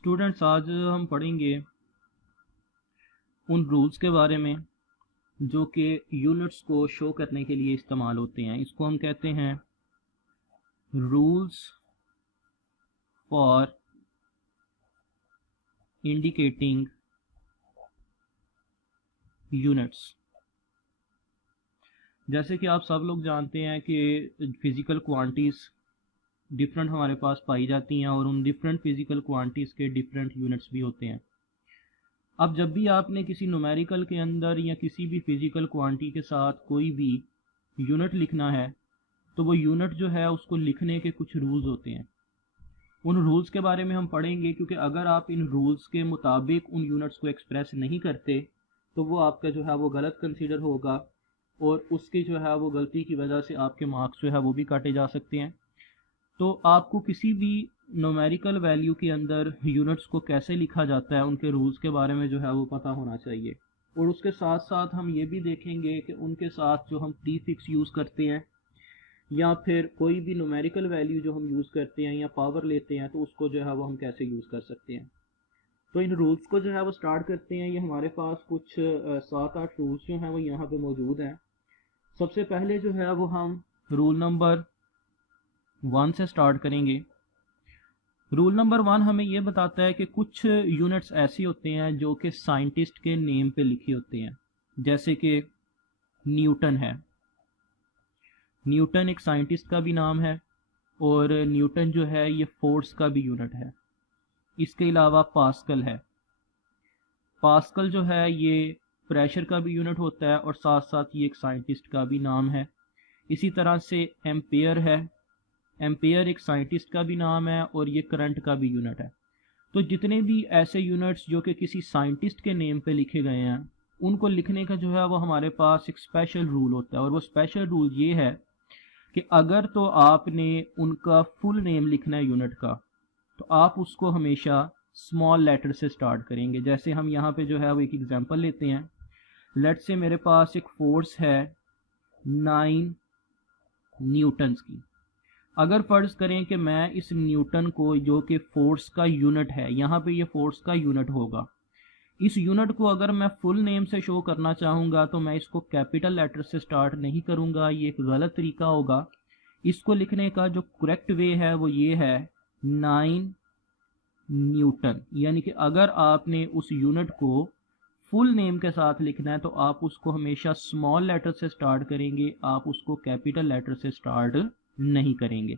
Students, आज हम पढ़ेंगे उन रूल्स के बारे में जो कि यूनिट्स को शो करने के लिए इस्तेमाल होते हैं। इसको हम कहते हैं रूल्स फॉर इंडिकेटिंग यूनिट्स। जैसे कि आप सब लोग जानते हैं कि फिज़िकल क्वांटिटीज़ डिफरेंट हमारे पास पाई जाती हैं और उन डिफरेंट फिज़िकल क्वांटिटीज़ के डिफरेंट यूनिट्स भी होते हैं। अब जब भी आपने किसी न्यूमेरिकल के अंदर या किसी भी फिज़िकल क्वांटिटी के साथ कोई भी यूनिट लिखना है तो वो यूनिट जो है उसको लिखने के कुछ रूल्स होते हैं। उन रूल्स के बारे में हम पढ़ेंगे, क्योंकि अगर आप इन रूल्स के मुताबिक उन यूनिट्स को एक्सप्रेस नहीं करते तो वो आपका जो है वो गलत कंसीडर होगा और उसकी जो है वो गलती की वजह से आपके मार्क्स जो है वो भी काटे जा सकते हैं। तो आपको किसी भी न्यूमेरिकल वैल्यू के अंदर यूनिट्स को कैसे लिखा जाता है उनके रूल्स के बारे में जो है वो पता होना चाहिए। और उसके साथ साथ हम ये भी देखेंगे कि उनके साथ जो हम प्रीफिक्स यूज़ करते हैं या फिर कोई भी न्यूमेरिकल वैल्यू जो हम यूज़ करते हैं या पावर लेते हैं तो उसको जो है वो हम कैसे यूज़ कर सकते हैं। तो इन रूल्स को जो है वो स्टार्ट करते हैं। ये हमारे पास कुछ 7-8 रूल्स जो हैं वो यहाँ पे मौजूद हैं। सबसे पहले जो है वो हम रूल नंबर 1 से स्टार्ट करेंगे। रूल नंबर 1 हमें ये बताता है कि कुछ यूनिट्स ऐसे होते हैं जो कि साइंटिस्ट के नेम पे लिखे होते हैं। जैसे कि न्यूटन है, न्यूटन एक साइंटिस्ट का भी नाम है और न्यूटन जो है ये फोर्स का भी यूनिट है। इसके अलावा पास्कल है, पास्कल जो है ये प्रेशर का भी यूनिट होता है और साथ साथ ये एक साइंटिस्ट का भी नाम है। इसी तरह से एम्पेयर है, एम्पेयर एक साइंटिस्ट का भी नाम है और ये करंट का भी यूनिट है। तो जितने भी ऐसे यूनिट्स जो कि किसी साइंटिस्ट के नेम पे लिखे गए हैं उनको लिखने का जो है वो हमारे पास एक स्पेशल रूल होता है। और वो स्पेशल रूल ये है कि अगर तो आपने उनका फुल नेम लिखना है यूनिट का तो आप उसको हमेशा स्मॉल लेटर से स्टार्ट करेंगे। जैसे हम यहाँ पे जो है वो एक एग्जांपल लेते हैं। लेट्स से मेरे पास एक फोर्स है 9 न्यूटन्स की। अगर फर्ज करें कि मैं इस न्यूटन को, जो कि फोर्स का यूनिट है, यहाँ पे ये फोर्स का यूनिट होगा, इस यूनिट को अगर मैं फुल नेम से शो करना चाहूँगा तो मैं इसको कैपिटल लेटर से स्टार्ट नहीं करूँगा, ये एक गलत तरीका होगा। इसको लिखने का जो करेक्ट वे है वो ये है 9 न्यूटन। यानी कि अगर आपने उस यूनिट को फुल नेम के साथ लिखना है तो आप उसको हमेशा स्मॉल लेटर से स्टार्ट करेंगे, आप उसको कैपिटल लेटर से स्टार्ट नहीं करेंगे।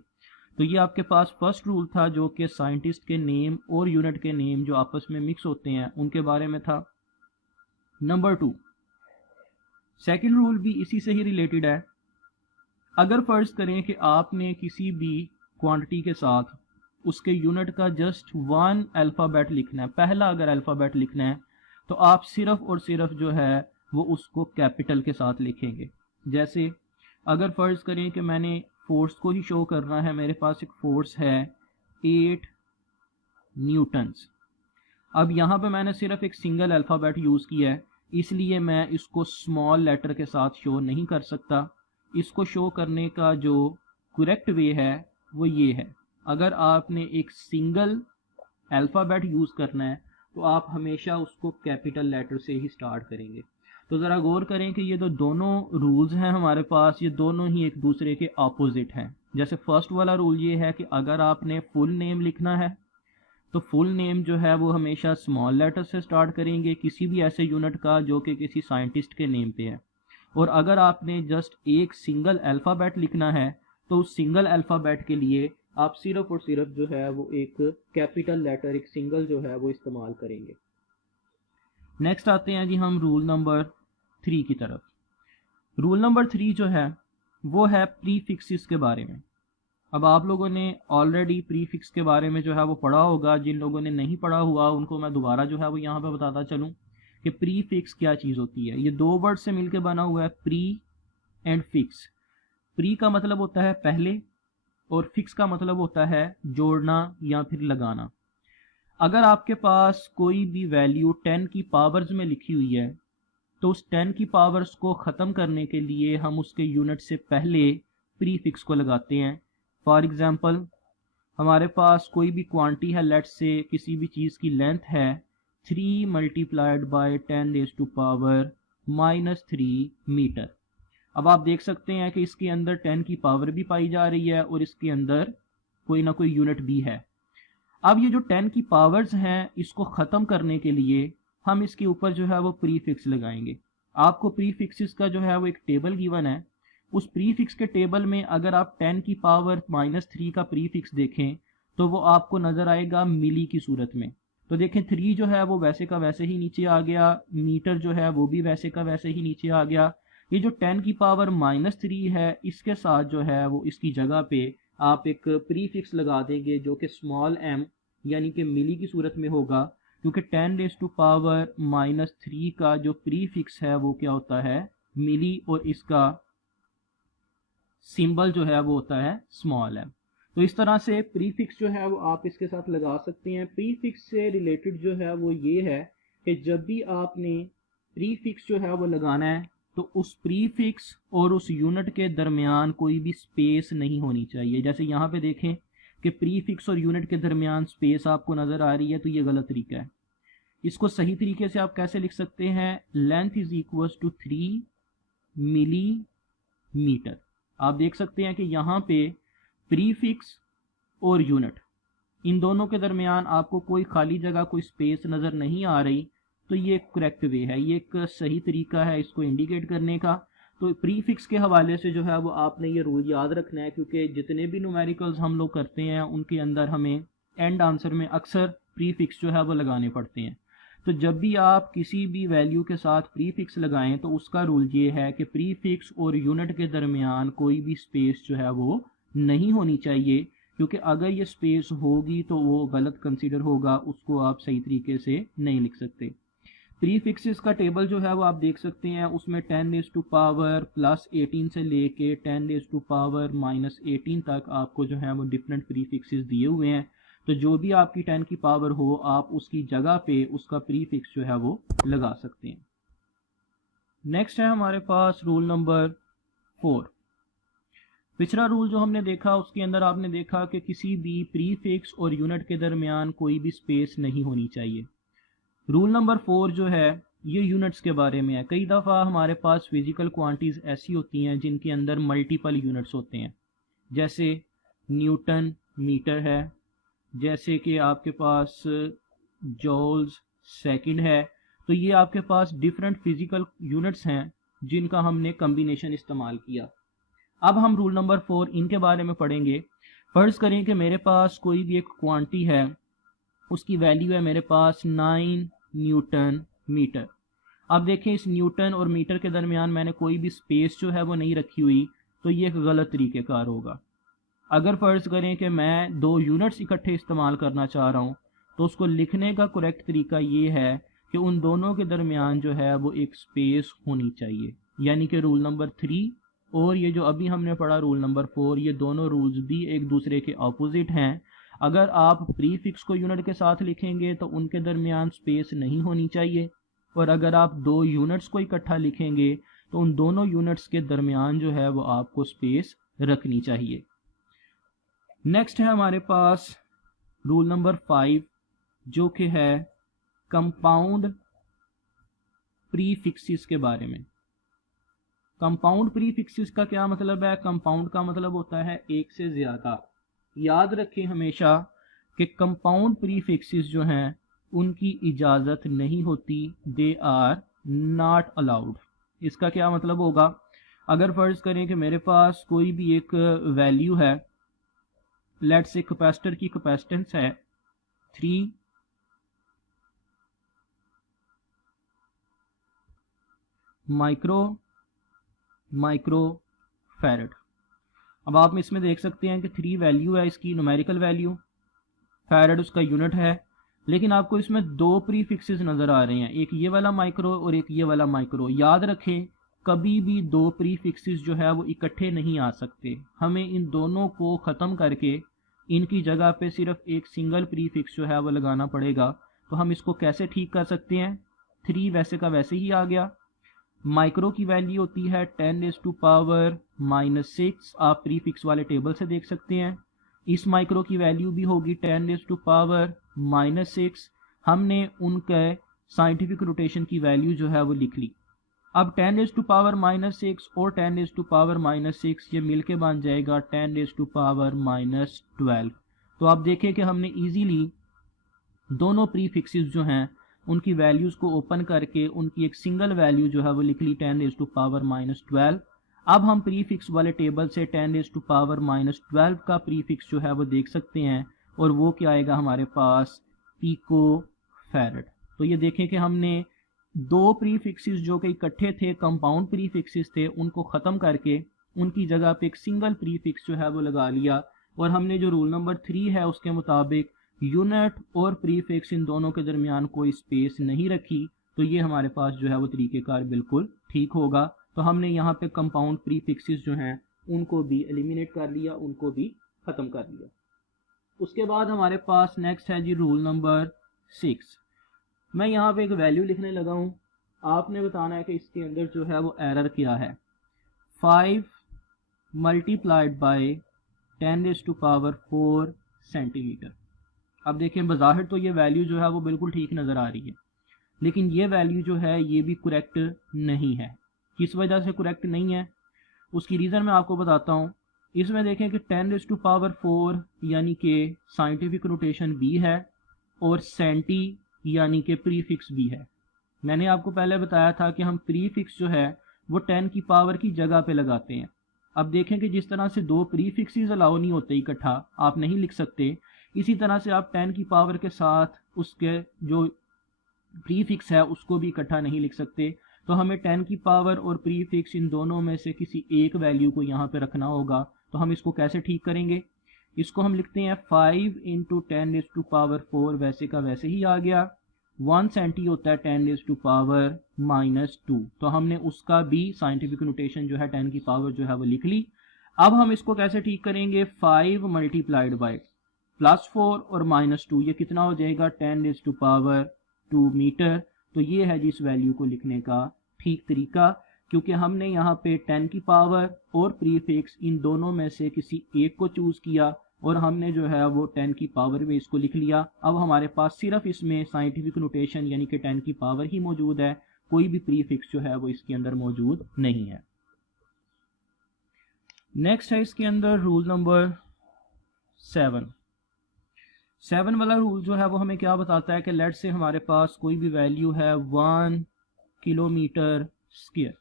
तो ये आपके पास फर्स्ट रूल था जो कि साइंटिस्ट के नेम और यूनिट के नेम जो आपस में मिक्स होते हैं उनके बारे में था। नंबर 2, सेकंड रूल भी इसी से ही रिलेटेड है। अगर फर्ज करें कि आपने किसी भी क्वांटिटी के साथ उसके यूनिट का जस्ट 1 अल्फ़ाबेट लिखना है, पहला अगर अल्फ़ाबेट लिखना है तो आप सिर्फ और सिर्फ जो है वो उसको कैपिटल के साथ लिखेंगे। जैसे अगर फर्ज करें कि मैंने फोर्स को ही शो करना है, मेरे पास एक फोर्स है 8 न्यूटन्स। अब यहाँ पे मैंने सिर्फ एक सिंगल अल्फ़ाबेट यूज़ किया है, इसलिए मैं इसको स्मॉल लेटर के साथ शो नहीं कर सकता। इसको शो करने का जो करेक्ट वे है वो ये है। अगर आपने एक सिंगल अल्फ़ाबेट यूज़ करना है तो आप हमेशा उसको कैपिटल लेटर से ही स्टार्ट करेंगे। तो ज़रा गौर करें कि ये तो दोनों रूल्स हैं हमारे पास, ये दोनों ही एक दूसरे के ऑपोजिट हैं। जैसे फर्स्ट वाला रूल ये है कि अगर आपने फुल नेम लिखना है तो फुल नेम जो है वो हमेशा स्मॉल लेटर से स्टार्ट करेंगे किसी भी ऐसे यूनिट का जो कि किसी साइंटिस्ट के नेम पे है। और अगर आपने जस्ट एक सिंगल अल्फ़ाबेट लिखना है तो उस सिंगल अल्फ़ाबेट के लिए आप सिर्फ और सिर्फ जो है वो एक कैपिटल लेटर, एक सिंगल जो है वो इस्तेमाल करेंगे। नेक्स्ट आते हैं जी हम रूल नंबर 3 की तरफ। रूल नंबर 3 जो है वो है प्रीफिक्सेस के बारे में। अब आप लोगों ने ऑलरेडी प्रीफिक्स के बारे में जो है वो पढ़ा होगा। जिन लोगों ने नहीं पढ़ा हुआ उनको मैं दोबारा जो है वो यहाँ पे बताता चलूँ कि प्रीफिक्स क्या चीज़ होती है। ये दो वर्ड से मिलकर बना हुआ है, प्री एंड फिक्स। प्री का मतलब होता है पहले और फिक्स का मतलब होता है जोड़ना या फिर लगाना। अगर आपके पास कोई भी वैल्यू 10 की पावर्स में लिखी हुई है तो उस 10 की पावर्स को ख़त्म करने के लिए हम उसके यूनिट से पहले प्रीफिक्स को लगाते हैं। फॉर एग्ज़ाम्पल हमारे पास कोई भी क्वांटिटी है, लेट्स से किसी भी चीज़ की लेंथ है 3 मल्टीप्लाइड बाय 10⁻³ मीटर। अब आप देख सकते हैं कि इसके अंदर 10 की पावर भी पाई जा रही है और इसके अंदर कोई ना कोई यूनिट भी है। अब ये जो 10 की पावर्स हैं, इसको ख़त्म करने के लिए हम इसके ऊपर जो है वो प्रीफिक्स लगाएंगे। आपको प्रीफिक्सेस का जो है वो एक टेबल गिवन है। उस प्रीफिक्स के टेबल में अगर आप 10 की पावर -3 का प्रीफिक्स देखें तो वो आपको नज़र आएगा मिली की सूरत में। तो देखें 3 जो है वो वैसे का वैसे ही नीचे आ गया, मीटर जो है वो भी वैसे का वैसे ही नीचे आ गया। ये जो 10 की पावर -3 है, इसके साथ जो है वो इसकी जगह पे आप एक प्रीफिक्स लगा देंगे जो कि स्मॉल m यानी कि मिली की सूरत में होगा, क्योंकि 10⁻³ का जो प्रीफिक्स है वो क्या होता है, मिली, और इसका सिंबल जो है वो होता है स्मॉल m। तो इस तरह से प्रीफिक्स जो है वो आप इसके साथ लगा सकते हैं। प्रीफिक्स से रिलेटेड जो है वो ये है कि जब भी आपने प्रीफिक्स जो है वो लगाना है तो उस प्रीफिक्स और उस यूनिट के दरमियान कोई भी स्पेस नहीं होनी चाहिए। जैसे यहाँ पे देखें कि प्रीफिक्स और यूनिट के दरमियान स्पेस आपको नज़र आ रही है, तो ये गलत तरीका है। इसको सही तरीके से आप कैसे लिख सकते हैं, length is equal to 3 millimetre. आप देख सकते हैं कि यहाँ पे प्रीफिक्स और यूनिट, इन दोनों के दरमियान आपको कोई खाली जगह, कोई स्पेस नज़र नहीं आ रही, तो ये करेक्ट वे है, ये एक सही तरीका है इसको इंडिकेट करने का। तो प्रीफिक्स के हवाले से जो है वो आपने ये रूल याद रखना है, क्योंकि जितने भी न्यूमेरिकल्स हम लोग करते हैं उनके अंदर हमें एंड आंसर में अक्सर प्रीफिक्स जो है वो लगाने पड़ते हैं। तो जब भी आप किसी भी वैल्यू के साथ प्रीफिक्स लगाएं तो उसका रूल ये है कि प्रीफिक्स और यूनिट के दरमियान कोई भी स्पेस जो है वो नहीं होनी चाहिए, क्योंकि अगर ये स्पेस होगी तो वो गलत कंसीडर होगा, उसको आप सही तरीके से नहीं लिख सकते। प्रीफिक्सेस का टेबल जो है वो आप देख सकते हैं, उसमें 10⁻+18 से लेके 10⁻−18 तक आपको जो है वो डिफरेंट प्रीफिक्सेस दिए हुए हैं। तो जो भी आपकी 10 की पावर हो, आप उसकी जगह पे उसका प्रीफिक्स जो है वो लगा सकते हैं। नेक्स्ट है हमारे पास रूल नंबर 4। पिछला रूल जो हमने देखा उसके अंदर आपने देखा कि किसी भी प्रीफिक्स और यूनिट के दरमियान कोई भी स्पेस नहीं होनी चाहिए। रूल नंबर 4 जो है ये यूनिट्स के बारे में है। कई दफ़ा हमारे पास फिजिकल क्वांटिटीज़ ऐसी होती हैं जिनके अंदर मल्टीपल यूनिट्स होते हैं, जैसे न्यूटन मीटर है, जैसे कि आपके पास जॉल्स सेकंड है। तो ये आपके पास डिफरेंट फिजिकल यूनिट्स हैं जिनका हमने कम्बिनेशन इस्तेमाल किया। अब हम रूल नंबर 4 इनके बारे में पढ़ेंगे। फ़र्ज़ करें कि मेरे पास कोई भी एक क्वांटिटी है, उसकी वैल्यू है मेरे पास 9 न्यूटन मीटर। अब देखें इस न्यूटन और मीटर के दरमियान मैंने कोई भी स्पेस जो है वो नहीं रखी हुई, तो ये एक गलत तरीक़ेकार होगा। अगर फ़र्ज़ करें कि मैं 2 यूनिट्स इकट्ठे इस्तेमाल करना चाह रहा हूँ, तो उसको लिखने का करेक्ट तरीका ये है कि उन दोनों के दरमियान जो है वो एक स्पेस होनी चाहिए। यानी कि रूल नंबर 3 और ये जो अभी हमने पढ़ा रूल नंबर 4, ये दोनों रूल्स भी एक दूसरे के ऑपोजिट हैं। अगर आप प्रीफिक्स को यूनिट के साथ लिखेंगे तो उनके दरमियान स्पेस नहीं होनी चाहिए, और अगर आप 2 यूनिट्स को इकट्ठा लिखेंगे तो उन दोनों यूनिट्स के दरमियान जो है वो आपको स्पेस रखनी चाहिए। नेक्स्ट है हमारे पास रूल नंबर 5 जो कि है कंपाउंड प्रीफिक्सेस के बारे में। कंपाउंड प्रीफिक्सेस का क्या मतलब है? कंपाउंड का मतलब होता है एक से ज़्यादा। याद रखें हमेशा कि कंपाउंड प्रीफिक्सेस जो हैं उनकी इजाज़त नहीं होती, दे आर नॉट अलाउड। इसका क्या मतलब होगा? अगर फ़र्ज़ करें कि मेरे पास कोई भी एक वैल्यू है, लेट्स से कैपेसिटर की कैपेसिटेंस है 3 माइक्रोफैरड। अब आप इसमें देख सकते हैं कि 3 वैल्यू है इसकी, न्यूमेरिकल वैल्यू, फैरड उसका यूनिट है, लेकिन आपको इसमें 2 प्रीफिक्सेस नज़र आ रहे हैं, एक ये वाला माइक्रो और एक ये वाला माइक्रो। याद रखें कभी भी 2 प्रीफिक्सेस जो है वो इकट्ठे नहीं आ सकते, हमें इन दोनों को ख़त्म करके इनकी जगह पे सिर्फ एक सिंगल प्रीफिक्स जो है वो लगाना पड़ेगा। तो हम इसको कैसे ठीक कर सकते हैं? 3 वैसे का वैसे ही आ गया। माइक्रो की वैल्यू होती है 10⁻⁻⁶, आप प्रीफिक्स वाले टेबल से देख सकते हैं। इस माइक्रो की वैल्यू भी होगी 10⁻⁻⁻⁶। हमने उनके साइंटिफिक रोटेशन की वैल्यू जो है वो लिख ली। अब 10⁻⁻⁻6 और 10⁻⁻⁻6 ये मिलके बन जाएगा 10⁻⁻12। तो आप देखें कि हमने इजीली दोनों प्रीफिक्सेस जो हैं उनकी वैल्यूज़ को ओपन करके उनकी एक सिंगल वैल्यू जो है वो लिख ली 10⁻⁻12। अब हम प्रीफिक्स वाले टेबल से 10⁻⁻12 का प्रीफिक्स जो है वो देख सकते हैं और वो क्या आएगा हमारे पास पिको फैरड। तो ये देखें कि हमने दो प्रीफिक्सेस जो कि इकट्ठे थे, कंपाउंड प्रीफिक्सेस थे, उनको ख़त्म करके उनकी जगह पे एक सिंगल प्रीफिक्स जो है वो लगा लिया। और हमने जो रूल नंबर 3 है उसके मुताबिक यूनिट और प्रीफिक्स इन दोनों के दरमियान कोई स्पेस नहीं रखी, तो ये हमारे पास जो है वो तरीक़ेकार बिल्कुल ठीक होगा। तो हमने यहाँ पे कंपाउंड प्रीफिक्सेस जो हैं उनको भी एलिमिनेट कर लिया, उनको भी ख़त्म कर लिया। उसके बाद हमारे पास नेक्स्ट है जी रूल नंबर 6। मैं यहाँ पे एक वैल्यू लिखने लगा हूँ, आपने बताना है कि इसके अंदर जो है वो एरर क्या है। 5 मल्टीप्लाइड बाय 10⁴ सेंटीमीटर। अब देखें बज़ाहिर तो ये वैल्यू जो है वो बिल्कुल ठीक नज़र आ रही है, लेकिन ये वैल्यू जो है ये भी करेक्ट नहीं है। किस वजह से करेक्ट नहीं है उसकी रीज़न मैं आपको बताता हूँ। इसमें देखें कि 10⁴ यानी कि साइंटिफिक रोटेशन भी है और सेंटी यानी कि प्रीफिक्स भी है। मैंने आपको पहले बताया था कि हम प्रीफिक्स जो है वो 10 की पावर की जगह पे लगाते हैं। अब देखें कि जिस तरह से दो प्रीफिक्सेस अलाउ नहीं होते इकट्ठा, आप नहीं लिख सकते, इसी तरह से आप 10 की पावर के साथ उसके जो प्रीफिक्स है उसको भी इकट्ठा नहीं लिख सकते। तो हमें 10 की पावर और प्रीफिक्स इन दोनों में से किसी एक वैल्यू को यहाँ पे रखना होगा। तो हम इसको कैसे ठीक करेंगे? इसको हम लिखते हैं 5 × 10⁴ वैसे का वैसे ही आ गया। 1 सेंटी होता है 10⁻⁻2, तो हमने उसका भी साइंटिफिक नोटेशन जो है 10 की पावर जो है वो लिख ली। अब हम इसको कैसे ठीक करेंगे? 5 मल्टीप्लाइड बाय +4 और -2, ये कितना हो जाएगा? 10⁻2 मीटर। तो ये है जिस वैल्यू को लिखने का ठीक तरीका, क्योंकि हमने यहाँ पे 10 की पावर और प्रीफिक्स इन दोनों में से किसी एक को चूज़ किया और हमने जो है वो 10 की पावर में इसको लिख लिया। अब हमारे पास सिर्फ इसमें साइंटिफिक नोटेशन यानी कि 10 की पावर ही मौजूद है, कोई भी प्रीफिक्स जो है वो इसके अंदर मौजूद नहीं है। नेक्स्ट है इसके अंदर रूल नंबर 7 वाला रूल जो है वो हमें क्या बताता है कि लेट से हमारे पास कोई भी वैल्यू है 1 किलोमीटर स्क्वायर।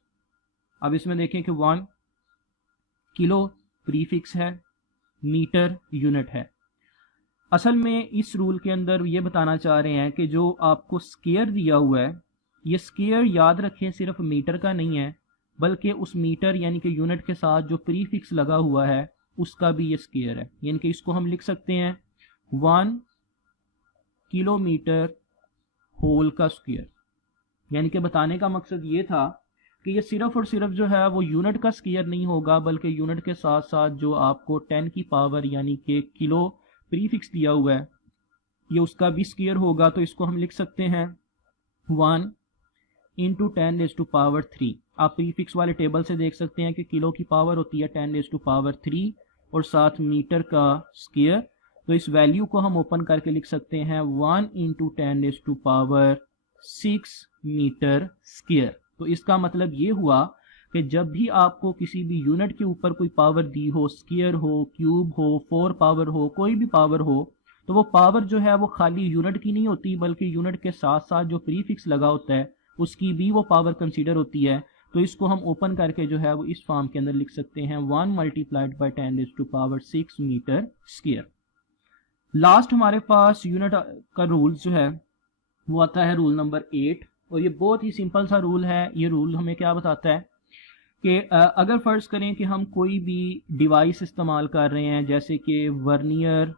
अब इसमें देखें कि 1 किलो प्रीफिक्स है, मीटर यूनिट है। असल में इस रूल के अंदर ये बताना चाह रहे हैं कि जो आपको स्क्वायर दिया हुआ है, ये स्क्वायर याद रखें सिर्फ मीटर का नहीं है, बल्कि उस मीटर यानी कि यूनिट के साथ जो प्रीफिक्स लगा हुआ है उसका भी ये स्क्वायर है। यानी कि इसको हम लिख सकते हैं 1 किलोमीटर होल का स्क्वायर। यानी कि बताने का मकसद ये था कि ये सिर्फ और सिर्फ जो है वो यूनिट का स्क्वायर नहीं होगा, बल्कि यूनिट के साथ साथ जो आपको 10 की पावर यानी कि किलो प्रीफिक्स दिया हुआ है ये उसका भी स्क्वायर होगा। तो इसको हम लिख सकते हैं 1 × 10⁻3। आप प्रीफिक्स वाले टेबल से देख सकते हैं कि किलो की पावर होती है 10⁻3 और साथ मीटर का स्क्वायर। तो इस वैल्यू को हम ओपन करके लिख सकते हैं 1 × 10⁻6 मीटर स्क्वायर। तो इसका मतलब ये हुआ कि जब भी आपको किसी भी यूनिट के ऊपर कोई पावर दी हो, स्क्वायर हो, क्यूब हो, 4 पावर हो, कोई भी पावर हो, तो वो पावर जो है वो खाली यूनिट की नहीं होती, बल्कि यूनिट के साथ साथ जो प्रीफिक्स लगा होता है उसकी भी वो पावर कंसीडर होती है। तो इसको हम ओपन करके जो है वो इस फॉर्म के अंदर लिख सकते हैं 1 multiplied by 10⁻6 metre square. Last हमारे पास यूनिट का रूल जो है वो आता है रूल नंबर 8, और ये बहुत ही सिंपल सा रूल है। ये रूल हमें क्या बताता है कि अगर फ़र्ज़ करें कि हम कोई भी डिवाइस इस्तेमाल कर रहे हैं, जैसे कि वर्नियर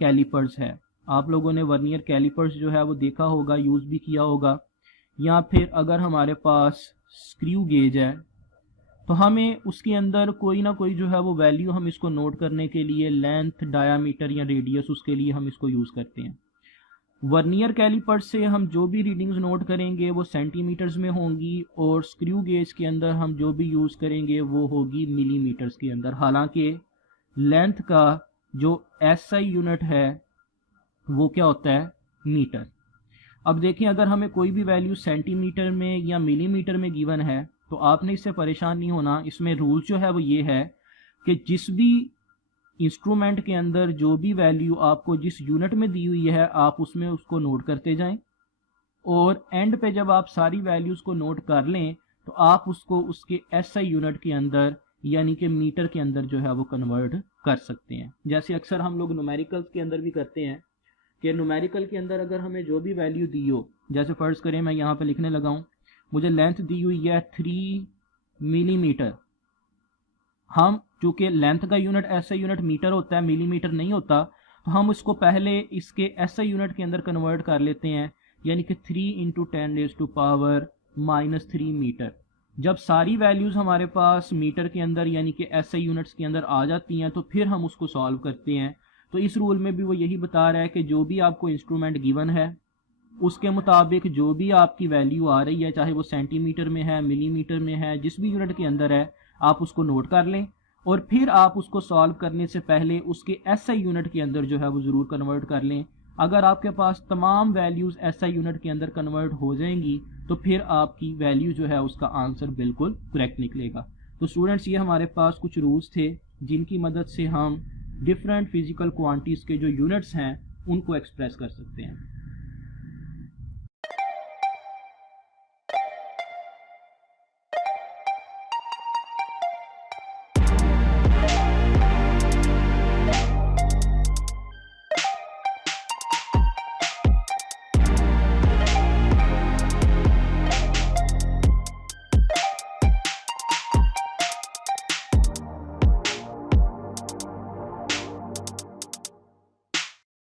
कैलिपर्स है, आप लोगों ने वर्नियर कैलिपर्स जो है वो देखा होगा, यूज़ भी किया होगा, या फिर अगर हमारे पास स्क्रू गेज है तो हमें उसके अंदर कोई ना कोई जो है वो वैल्यू हम इसको नोट करने के लिए लेंथ, डायामीटर या रेडियस, उसके लिए हम इसको यूज़ करते हैं। वर्नियर कैलिपर से हम जो भी रीडिंग्स नोट करेंगे वो सेंटीमीटर्स में होंगी, और स्क्रू गेज के अंदर हम जो भी यूज़ करेंगे वो होगी मिलीमीटर्स के अंदर। हालांकि लेंथ का जो एसआई यूनिट है वो क्या होता है, मीटर। अब देखें, अगर हमें कोई भी वैल्यू सेंटीमीटर में या मिलीमीटर में गिवन है तो आपने इससे परेशान नहीं होना। इसमें रूल जो है वो ये है कि जिस भी इंस्ट्रूमेंट के अंदर जो भी वैल्यू आपको जिस यूनिट में दी हुई है आप उसमें उसको नोट करते जाएं, और एंड पे जब आप सारी वैल्यूज को नोट कर लें तो आप उसको उसके एसआई यूनिट के अंदर यानी कि मीटर के अंदर जो है वो कन्वर्ट कर सकते हैं। जैसे अक्सर हम लोग न्यूमेरिकल्स के अंदर भी करते हैं कि न्यूमेरिकल के अंदर अगर हमें जो भी वैल्यू दी हो, जैसे फर्ज करें मैं यहाँ पे लिखने लगा हूँ, मुझे लेंथ दी हुई है 3 मिलीमीटर। हम चूंकि लेंथ का यूनिट एसआई यूनिट मीटर होता है, मिलीमीटर नहीं होता, तो हम इसको पहले इसके एसआई यूनिट के अंदर कन्वर्ट कर लेते हैं, यानी कि 3 × 10⁻³ मीटर। जब सारी वैल्यूज हमारे पास मीटर के अंदर यानी कि एसआई यूनिट्स के अंदर आ जाती हैं तो फिर हम उसको सॉल्व करते हैं। तो इस रूल में भी वो यही बता रहा है कि जो भी आपको इंस्ट्रूमेंट गिवन है उसके मुताबिक जो भी आपकी वैल्यू आ रही है, चाहे वो सेंटीमीटर में है, मिलीमीटर में है, जिस भी यूनिट के अंदर है, आप उसको नोट कर लें और फिर आप उसको सॉल्व करने से पहले उसके एसआई यूनिट के अंदर जो है वो ज़रूर कन्वर्ट कर लें। अगर आपके पास तमाम वैल्यूज़ एसआई यूनिट के अंदर कन्वर्ट हो जाएंगी तो फिर आपकी वैल्यू जो है उसका आंसर बिल्कुल करेक्ट निकलेगा। तो स्टूडेंट्स, ये हमारे पास कुछ रूल्स थे जिनकी मदद से हम डिफरेंट फिजिकल क्वांटिटीज़ के जो यूनिट्स हैं उनको एक्सप्रेस कर सकते हैं।